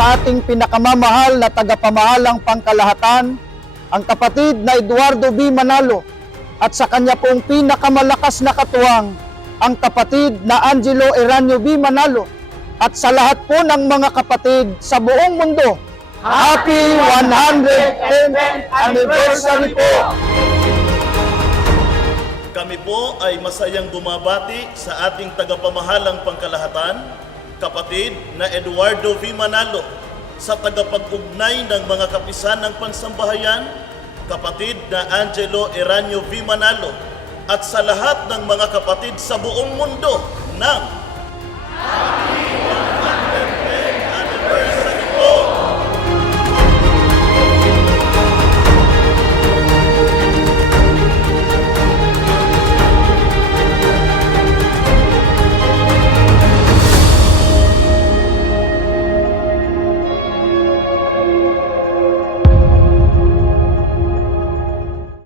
sa ating pinakamamahal na tagapamahalang pangkalahatan, ang kapatid na Eduardo B. Manalo, at sa kanya pong pinakamalakas na katuwang, ang kapatid na Angelo Eranio B. Manalo, at sa lahat po ng mga kapatid sa buong mundo, Happy 110th Anniversary po! Kami po ay masayang bumabati sa ating tagapamahalang pangkalahatan, kapatid na Eduardo V. Manalo, sa tagapag-ugnay ng mga kapisan ng pansambahayan, kapatid na Angelo Eranio V. Manalo, at sa lahat ng mga kapatid sa buong mundo ng